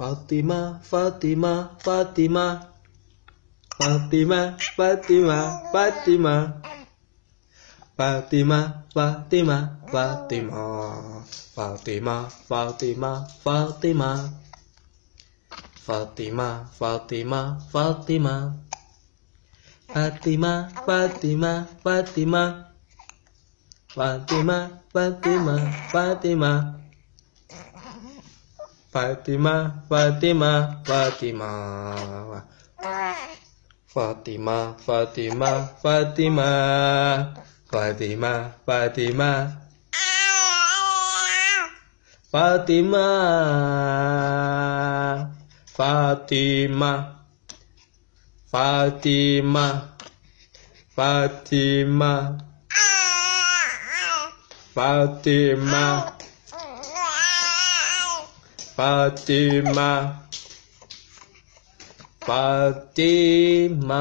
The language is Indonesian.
Fatima, Fatima, Fatima. Fatima, Fatima, Fatima. Fatima, Fatima, Fatima. Fatima, Fatima, Fatima. Fatima, Fatima, Fatima. Fatima, Fatima, Fatima. Fatima, Fatima, Fatima. Fatima, Fatima, Fatima. Fatima, Fatima, Fatima. Fatima, Fatima. Fatima. Fatima. Fatima. Fatima. Fatima. Fatima. Fatima.